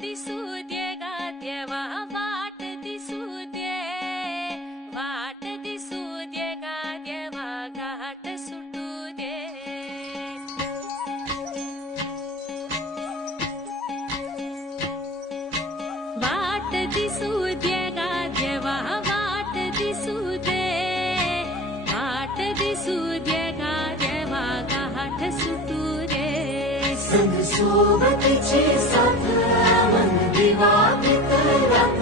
दिसू दे गा देवा वाट दिसू दे, वाट दिसू दे गा देवा घाट सुटू दे. वाट दिसू दे गा देवा वाट दिसू दे, वाट दिसू दे गा देवा घाट सुटू दे. संग सोबतीची साथ मन दिवा पितरात,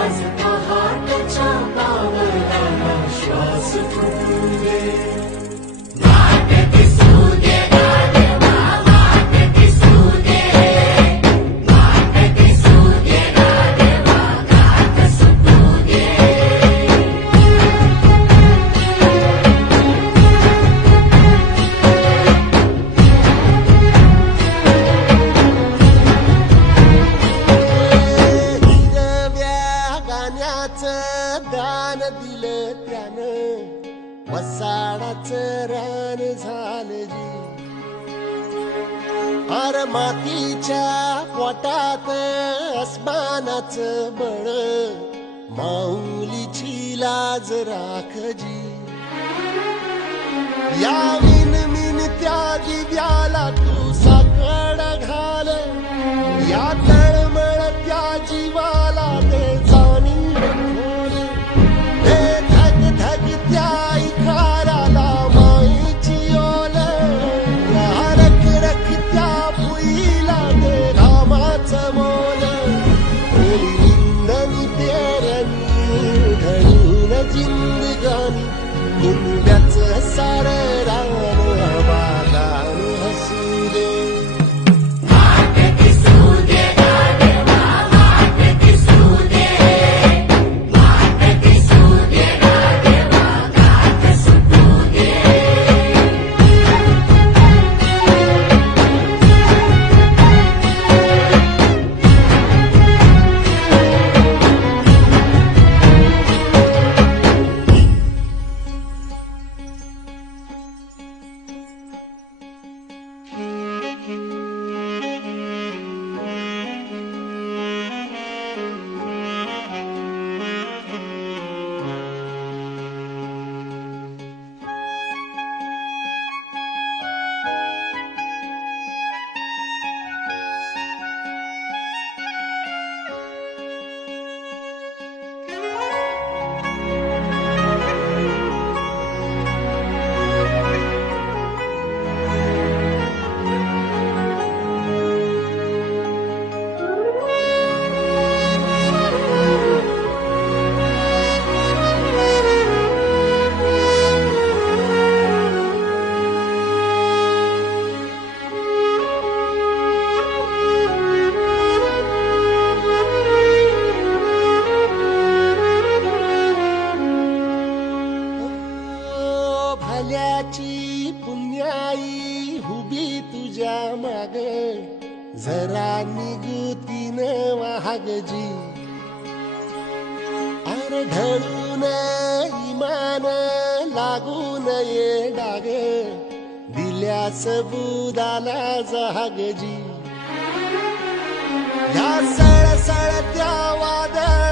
आज पहाटच्या पावलाला श्वास फुटू दे. वाट दिसू दे गा देवा वाट दिसू दे, वाट दिसू दे गा देवा घाट सुटू दे. दान दिलं त्यानं वसाडाचं रान झालं जी. अर मातीच्या पोटात अस्मानाचं बळ, माऊलीची लाज राख जी. या मिन त्या दिव्याला तू साकड घाल, या तळमळ त्या जीवाला ते जाणीव खोल. हे धग धग त्या इखाराला माईची ओल, या रख रख त्या भुईला ते रामाचं मोल. ओली निंदनी पेरणी घडून जिंदगानी, कुंब्याचं सारं रान आबादान हसू दे. वाट दिसू दे गा देवा वाट दिसू दे, वाट दिसू दे गा देवा घाट सुटू दे. भल्याची पुण्याई हुबी तुझ्या माग, जरा निगुतीन वाहग जी. अर ढळून इमान लागून ये डाग, दिल्यास बुदाला जहाग जी. या सळसळ त्या वादळ